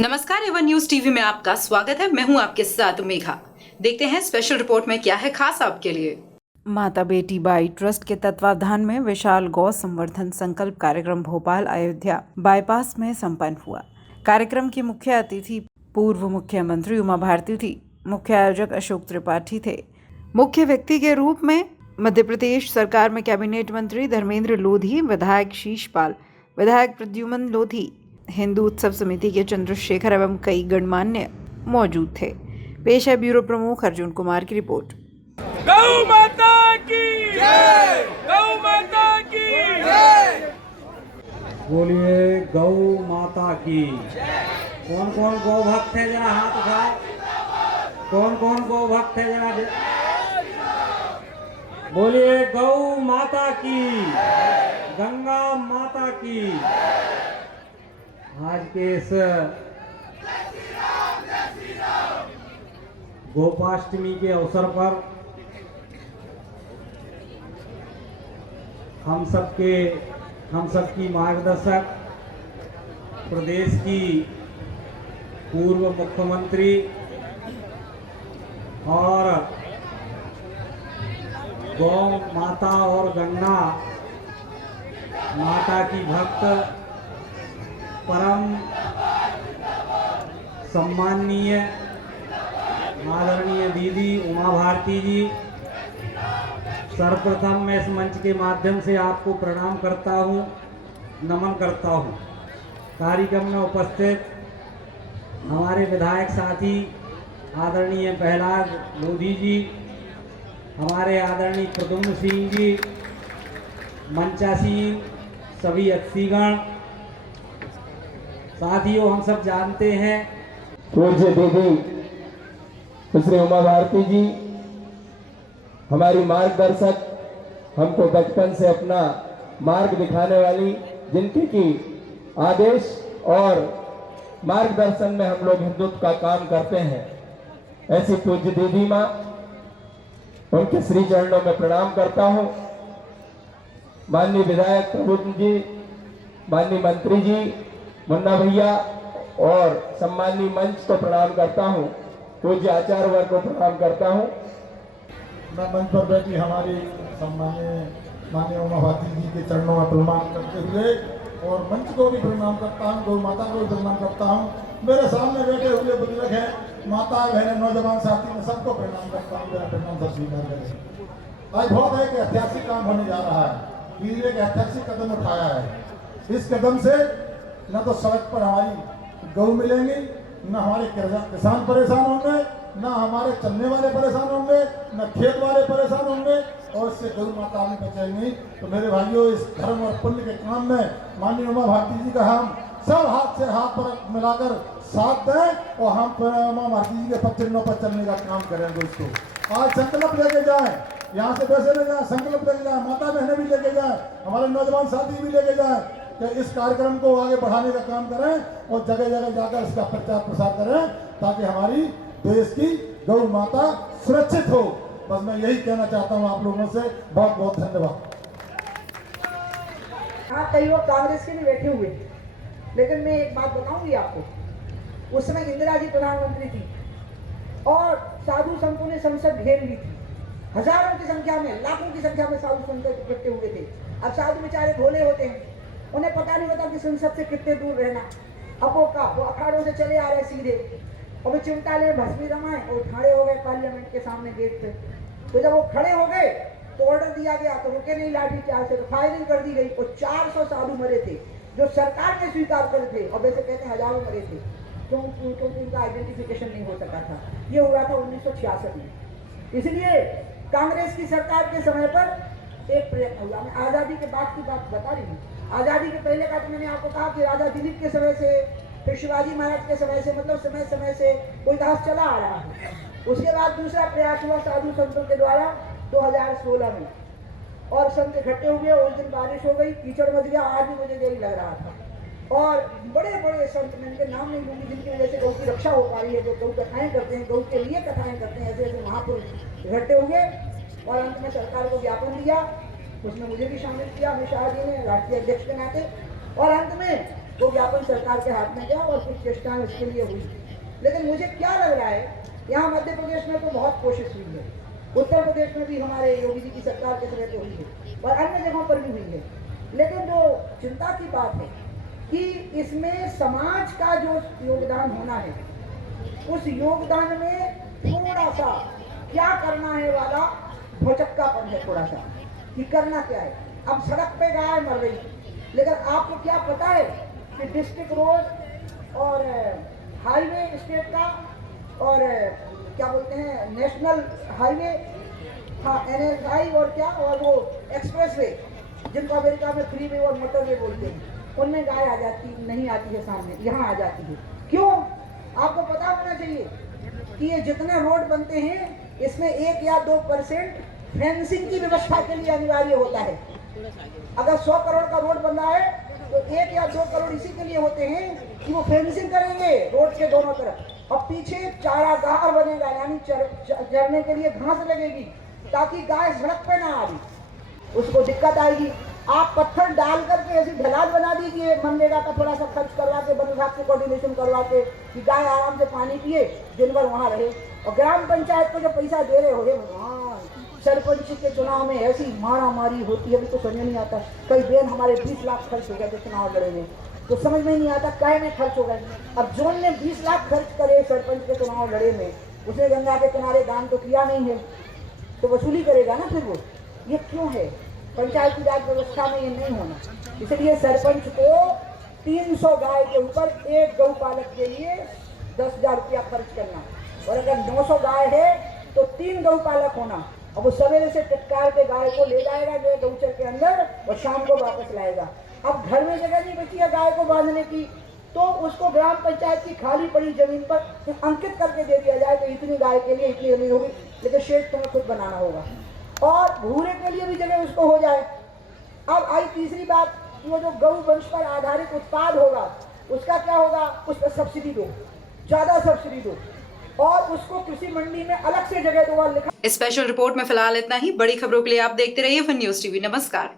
नमस्कार, Avon news TV में आपका स्वागत है। मैं हूं आपके साथ मेघा। देखते हैं स्पेशल रिपोर्ट में क्या है खास आपके लिए। माता बेटी बाई ट्रस्ट के तत्वावधान में विशाल गौ संवर्धन संकल्प कार्यक्रम भोपाल अयोध्या बाईपास में संपन्न हुआ। कार्यक्रम की मुख्य अतिथि पूर्व मुख्यमंत्री उमा भारती थी। मुख्य आयोजक अशोक त्रिपाठी थे। मुख्य व्यक्ति के रूप में मध्य प्रदेश सरकार में कैबिनेट मंत्री धर्मेंद्र लोधी, विधायक शीशपाल, विधायक प्रद्युमन लोधी, हिंदू उत्सव समिति के चंद्रशेखर एवं कई गणमान्य मौजूद थे। पेश है ब्यूरो प्रमुख अर्जुन कुमार की रिपोर्ट। गौ माता की जय, गौ माता की जय। बोलिए गौ माता की। कौन कौन गौ भक्त है, जरा हाथ उठाओ। कौन कौन गौ भक्त है, जरा बोलिए गौ माता की, गंगा माता की। आज के इस गोपाष्टमी के अवसर पर हम सबकी मार्गदर्शक प्रदेश की पूर्व मुख्यमंत्री और गौ माता और गंगा माता की भक्त परम सम्माननीय आदरणीय दीदी उमा भारती जी, सर्वप्रथम मैं इस मंच के माध्यम से आपको प्रणाम करता हूँ, नमन करता हूँ। कार्यक्रम में उपस्थित हमारे विधायक साथी आदरणीय प्रहलाद लोधी जी, हमारे आदरणीय प्रद्युम्न सिंह जी, मंचासीन सभी अतिथिगण, साथियों, हम सब जानते हैं पूज्य दीदी श्री उमा भारती जी हमारी मार्गदर्शक, हमको बचपन से अपना मार्ग दिखाने वाली, जिनकी की आदेश और मार्गदर्शन में हम लोग हिंदुत्व का काम करते हैं, ऐसी पूज्य दीदी माँ, उनके श्री चरणों में प्रणाम करता हूँ। माननीय विधायक प्रभुत्व जी, माननीय मंत्री जी, मुन्ना भैया और सम्माननीय मंच को प्रणाम करता हूँ। पूज्य आचार्य वर्ग को प्रणाम करता हूँ। मैं मंच पर बैठी हमारी माननीय उमा भारती जी के चरणों में प्रणाम करते हुए और मंच को भी प्रणाम करता हूँ, गौ माता को भी प्रणाम करता हूँ। मेरे सामने बैठे हुए बुजुर्ग हैं, माता बहनें, नौजवान साथी, मैं सबको प्रणाम करता हूँ। मेरा प्रणाम सब स्वीकार करें। आज बहुत एक ऐतिहासिक काम होने जा रहा है। दीदी ने एक ऐतिहासिक कदम उठाया है। इस कदम से न तो सड़क पर हमारी गौ मिलेंगी, न हमारे किसान परेशान होंगे, न हमारे चलने वाले परेशान होंगे, न खेत वाले परेशान होंगे और इससे गौ माता भी बचेंगी। तो मेरे भाइयों, इस धर्म और पुण्य के काम में माननीय उमा भारती जी का हम सब हाथ से हाथ पर मिलाकर साथ दें और हम उमा भारती जी के पत्थरों पर चलने का काम करें। दोस्तों, आज संकल्प लेके जाएं, यहाँ से पैसे ले जाए, संकल्प लेके जाए, माता बहनें भी लेके जाए, हमारे नौजवान साथी भी लेके जाए कि इस कार्यक्रम को आगे बढ़ाने का काम करें और जगह जगह जाकर इसका प्रचार प्रसार करें ताकि हमारी देश की गौ माता सुरक्षित हो। बस मैं यही कहना चाहता हूँ आप लोगों से। बहुत बहुत धन्यवाद। हाँ, कई लोग कांग्रेस के भी बैठे हुए थे, लेकिन मैं एक बात बताऊंगी आपको। उस समय इंदिरा जी प्रधानमंत्री थी और साधु संतों ने संसद घेर ली थी। हजारों की संख्या में, लाखों की संख्या में साधु संत इकट्ठे हुए थे। अब साधु बेचारे भोले होते हैं, उन्हें पता नहीं होता कि संसद से कितने दूर रहना। अब वो अखाड़ों से चले आ रहे सीधे, और वे चिमटा ले भस्मी रमाए और खड़े हो गए पार्लियामेंट के सामने गेट पे। तो जब वो खड़े हो गए तो ऑर्डर दिया गया, तो रुके नहीं लाठी चार्ज से, तो फायरिंग कर दी गई और 400 साधु मरे थे जो सरकार ने स्वीकार करे थे। और वैसे कहते हैं हजारों मरे थे क्योंकि उनका आइडेंटिफिकेशन नहीं हो सका था। ये हुआ था 1966 में। इसलिए कांग्रेस की सरकार के समय पर एक प्रयत्न हुआ। मैं आज़ादी के बाद की बात बता रही हूँ। आज़ादी के पहले का तो मैंने आपको कहा कि राजा दिलीप के समय से, फिर शिवाजी महाराज के समय से, मतलब समय समय से कोई इतिहास चला आ रहा है। उसके बाद दूसरा प्रयास हुआ साधु संतों के द्वारा 2016 में, और संत इकट्ठे हुए। उस दिन बारिश हो गई, कीचड़ मच गया। आज भी मुझे यही लग रहा था। और बड़े बड़े संत, मैं इनके नाम नहीं लूंगी, जिनकी वजह से गौ की रक्षा हो पा रही है, जो गौ कथाएं करते हैं, गौ के लिए कथाएं करते हैं, ऐसे ऐसे महापुरुष इकट्ठे हुए और अंत में सरकार को ज्ञापन दिया। उसमें मुझे भी शामिल किया अमित शाह जी ने, राष्ट्रीय अध्यक्ष के नाते। और अंत में वो ज्ञापन सरकार के हाथ में गया और कुछ चेष्टाएं इसके लिए हुई। लेकिन मुझे क्या लग रहा है, यहाँ मध्य प्रदेश में तो बहुत कोशिश हुई है, उत्तर प्रदेश में भी हमारे योगी जी की सरकार के समय पे हुई है और अन्य जगहों पर भी हुई है। लेकिन जो चिंता की बात है कि इसमें समाज का जो योगदान होना है, उस योगदान में थोड़ा सा क्या करना है वाला भौचक्कापन है, थोड़ा सा कि करना क्या है। अब सड़क पे गाय मर रही, लेकिन आपको क्या पता है कि डिस्ट्रिक्ट रोड और हाईवे स्टेट का और क्या बोलते हैं नेशनल हाईवे, हाँ NHI और क्या और वो एक्सप्रेस वे जिनको अमेरिका में फ्री वे और मोटर वे बोलते हैं, उनमें गाय आ जाती नहीं आती है सामने, यहाँ आ जाती है। क्यों? आपको पता होना चाहिए कि ये जितने रोड बनते हैं इसमें 1 या 2% फेंसिंग की व्यवस्था के लिए अनिवार्य होता है। अगर 100 करोड़ का रोड बन रहा है तो 1 या 2 करोड़ इसी के लिए होते हैं कि वो फेंसिंग करेंगे रोड के दोनों तरफ और पीछे चारागाह बनेगा, यानी चरने के लिए घास लगेगी ताकि गाय सड़क पे ना आए, उसको दिक्कत आएगी। आप पत्थर डाल करके ऐसी ढलान बना दीजिए, मनरेगा का थोड़ा सा खर्च करवा के, वन विभाग से कोऑर्डिनेशन करवा के कि गाय आराम से पानी पिए, दिन भर वहाँ रहे। और ग्राम पंचायत को जो पैसा दे रहे हो भगवान, सरपंच के चुनाव में ऐसी मारा मारी होती है, अभी तो समझ नहीं आता। कई दिन हमारे 20 लाख खर्च हो गए थे चुनाव लड़े में, तो समझ में नहीं आता काहे में खर्च हो गए। अब जोन ने 20 लाख खर्च करे सरपंच के चुनाव लड़े में, उसने गंगा के किनारे दान तो किया नहीं है, तो वसूली करेगा ना फिर वो। ये क्यों है? पंचायती राज व्यवस्था में ये नहीं होना। इसलिए सरपंच को 300 गाय के ऊपर एक गौपालक के लिए 10,000 रुपया खर्च करना, और अगर 900 गाय है तो 3 गौपालक होना। अब वो सवेरे से टटकार के गाय को ले जाएगा गौचर के अंदर और शाम को वापस लाएगा। अब घर में जगह नहीं बची है गाय को बांधने की, तो उसको ग्राम पंचायत की खाली पड़ी जमीन पर अंकित करके दे दिया जाए कि इतनी गाय के लिए इतनी जमीन होगी, लेकिन शेड तुम्हें खुद बनाना होगा, और भूरे के लिए भी जगह उसको हो जाए। अब आई तीसरी बात कि वो जो गौ वंश पर आधारित उत्पाद होगा उसका क्या होगा, उस पर सब्सिडी दो, ज्यादा सब्सिडी दो, और उसको कृषि मंडी में अलग से जगह दो। लिखा इस स्पेशल रिपोर्ट में फिलहाल इतना ही। बड़ी खबरों के लिए आप देखते रहिए वन न्यूज टीवी। नमस्कार।